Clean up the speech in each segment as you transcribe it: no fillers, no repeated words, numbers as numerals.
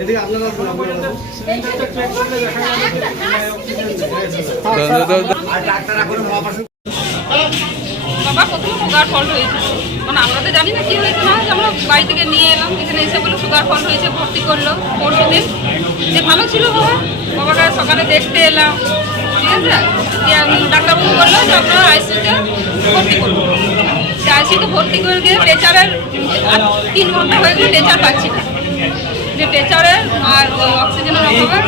এদিকে আপনারা বাবা প্রথমে সুগার ফল্ট হয়েছে, মানে আমরা তো জানি না কি হয়েছে না, আমরা বাড়ি থেকে নিয়ে এলাম, এখানে এসে বলে সুগার ফল্ট হয়েছে, ভর্তি করলো পরশু দিন। যে ভালো ছিল বাবা, বাবাকে সকালে দেখতে এলাম, ঠিক আছে, ডাক্তারবাবু বললো যে আপনারা আইসিইউতে ভর্তি করবো। আইসিইউতে ভর্তি করে গিয়ে প্রেচারের 3 ঘন্টা হয়ে গেলে প্রেচার পাচ্ছি না, যে প্রেচারের আর অক্সিজেনের অভাবে।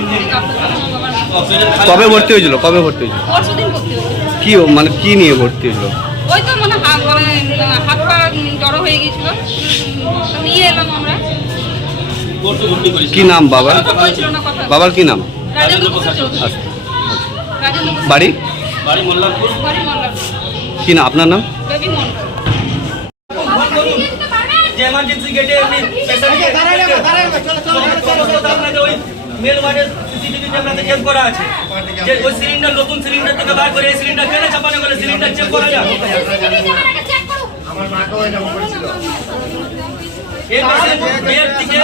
কবে ভর্তি হয়েছিল? কবে ভর্তি হয়েছিল? পরশু দিন ভর্তি হয়েছিল। কি মানে কি নিয়ে ভর্তি হয়েছিল? ওই তো মানে হাত পা জড়ো হয়ে গেছিল, নিয়ে এলাম আমরা। কি নাম বাবার? বাবার কি নাম? রাজেন্দ্র প্রসাদ চৌধুরী। বাড়ি? বাড়ি মল্লারপুর। কি না আপনার নাম? বেবি মন্ডল। যে এমার্জেন্সি গেটে আপনাকে ওই মেল ওয়ার্ডের সিসিটিভি ক্যামেরাতে চেক করা আছে যে ওই সিলিন্ডার নতুন সিলিন্ডার থেকে বার করে এই সিলিন্ডার কেন চাপানো গেলে সিলিন্ডার চেক করা যায়। আমার মাকেও এটা বলেছিল। এই পেশেন্ট থেকে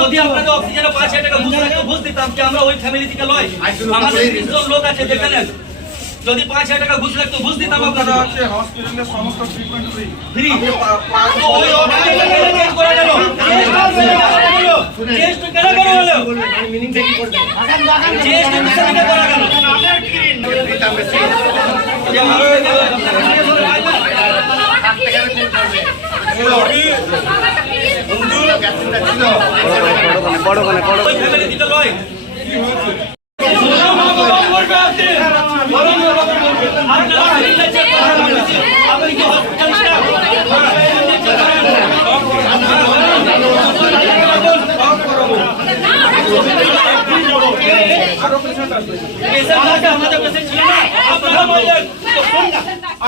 যদি আপনাকে অক্সিজেনে 5,000 টাকা ঘুষ লাগতো ঘুষ দিতাম কি আমরা ওই ফ্যামিলি থেকে লয়। আমাদের 30 জন লোক আছে দেখে নেন, যদি 5,000 টাকা ঘুষ লাগতো ঘুষ দিতাম আপনারা। হসপিটালের সমস্ত ট্রিটমেন্ট ফ্রি। ওই চেঞ্জ করা গেল, চেঞ্জ তো কেন করা হলো? মিনিং থেকে করতে চেঞ্জ তো কেন করা গেল? বড় ফ্যামিলি থেকে লয়।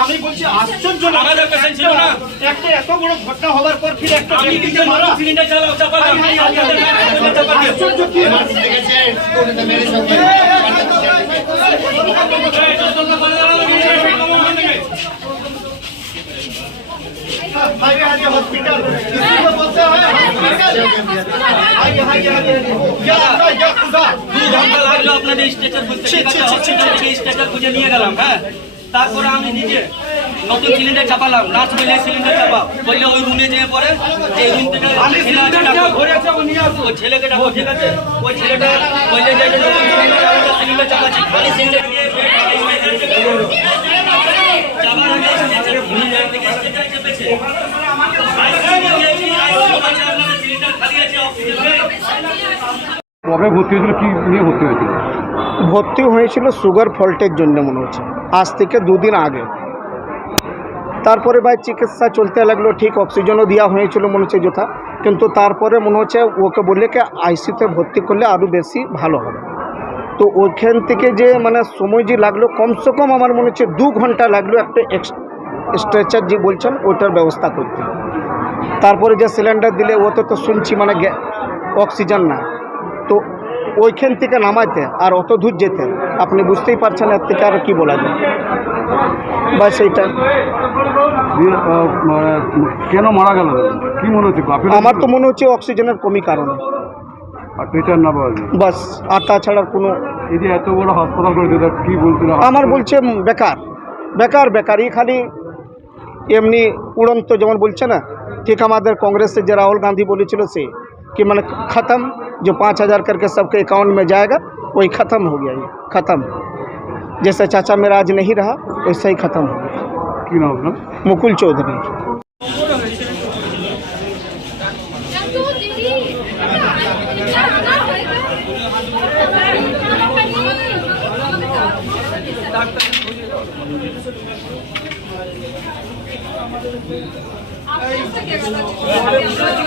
আমি বলছি আশ্চর্য, আমাদের পেশেন্ট ছিল না, একটা এত বড় ঘটনা হবার পর ফিরে একটা সিলিন্ডার চালাও চাপালাম। আশ্চর্য কি हॉस्पिटल बोलते हैं আপনাদের স্ট্রেচার স্ট্রেচার খুঁজে নিয়ে গেলাম। হ্যাঁ, তারপরে আমি নিজে নতুন সিলিন্ডার চাপালাম। নাচ বলে সিলিন্ডার চাপা বললে ওই রুমে যেয়ে পরে এই রুম থেকে ওই ছেলেকে ডাকো, ঠিক আছে, ওই ছেলেটা বললে যে সিলিন্ডার চাপাচ্ছি খালি সিলিন্ডার চাপার আগে স্ট্রেচার চেপেছে। কবে ভর্তি হয়েছিল? কি নিয়ে ভর্তি হয়েছিল? ভর্তি হয়েছিল সুগার ফল্টের জন্য মনে হচ্ছে, আজ থেকে 2 দিন আগে। তারপরে ভাই চিকিৎসা চলতে লাগলো, ঠিক অক্সিজেনও দেওয়া হয়েছিল মনে হচ্ছে যথা, কিন্তু তারপরে মনে হচ্ছে ওকে বললে কি আইসিইউতে ভর্তি করলে আরও বেশি ভালো হবে। তো ওইখান থেকে যে মানে সময় যে লাগলো কমসে কম আমার মনে হচ্ছে 2 ঘন্টা লাগলো একটা স্ট্রেচার যে বলছেন ওটার ব্যবস্থা করতে। তারপরে যে সিলিন্ডার দিলে ওতে তো শুনছি মানে অক্সিজেন না, তো ওইখান থেকে নামাইতে আর অত দূর যেতে আপনি বুঝতেই পারছেন, এর থেকে আর কি বলা যায়। বাস এইটা। কেন মারা গেল কি মনে হচ্ছে? আমার তো মনে হচ্ছে অক্সিজেনের কমি কারণে। আর টিচার না পাওয়া যায় বাস, আর তাছাড়া কোনো। এই যে এত বড় হাসপাতাল করে দিতে কি বলছিল? আমার বলছে বেকার বেকার বেকার, এই খালি এমনি উড়ন্ত যেমন বলছে না, ঠিক আমাদের कांग्रेस যে राहुल गांधी बोलेছিল से कि मैंने ख़त्म जो 5,000 करके सबके अकाउंट में जाएगा वही ख़त्म हो गया, ये ख़त्म। जैसे चाचा मेरा आज नहीं रहा वैसे ही ख़त्म हो गया। কি নাম আপনার? मुकुल चौधरी। आप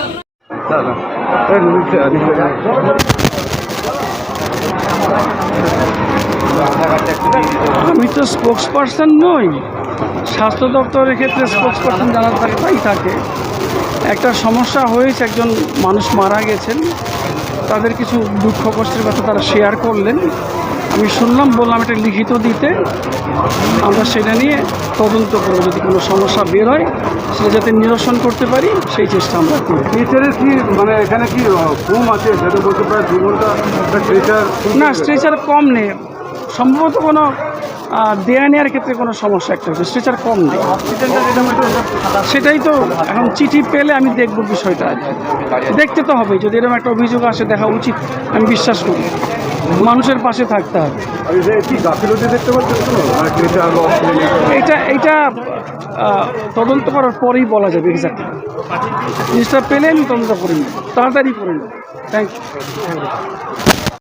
আমি তো স্পোক্স পারসন নই, স্বাস্থ্য দপ্তরের ক্ষেত্রে স্পোক্স পারসন যারা থাকে তাই থাকে। একটা সমস্যা হয়েছে, একজন মানুষ মারা গেছেন, তাদের কিছু দুঃখ কষ্টের কথা তারা শেয়ার করলেন, আমি শুনলাম, বললাম এটা লিখিত দিতে, আমরা সেটা নিয়ে তদন্ত করব, যদি কোনো সমস্যা বের হয় সেটা যাতে নিরসন করতে পারি সেই চেষ্টা আমরা করি। স্ট্রেচারের কি মানে এখানে কি ঘুম আছে যাতে বলতে প্রায় 2 ঘন্টা স্ট্রেচার? না, স্ট্রেচার কম নেই, সম্ভবত কোনো দেয়া নেওয়ার ক্ষেত্রে কোনো সমস্যা একটা হচ্ছে, স্ট্রেচার কম নেই। সেটাই তো এখন চিঠি পেলে আমি দেখব বিষয়টা, দেখতে তো হবে, যদি এরকম একটা অভিযোগ আসে দেখা উচিত, আমি বিশ্বাস করি মানুষের পাশে থাকতে হবে। কি গাফিলতি দেখতে পাচ্ছেন মানে স্ট্রেচার বা এইটা তদন্ত করার পরেই বলা যাবে এক্স্যাক্টলি। জিনিসটা পেলে আমি তদন্ত করে নিই, তাড়াতাড়ি করে নিই। Thank you.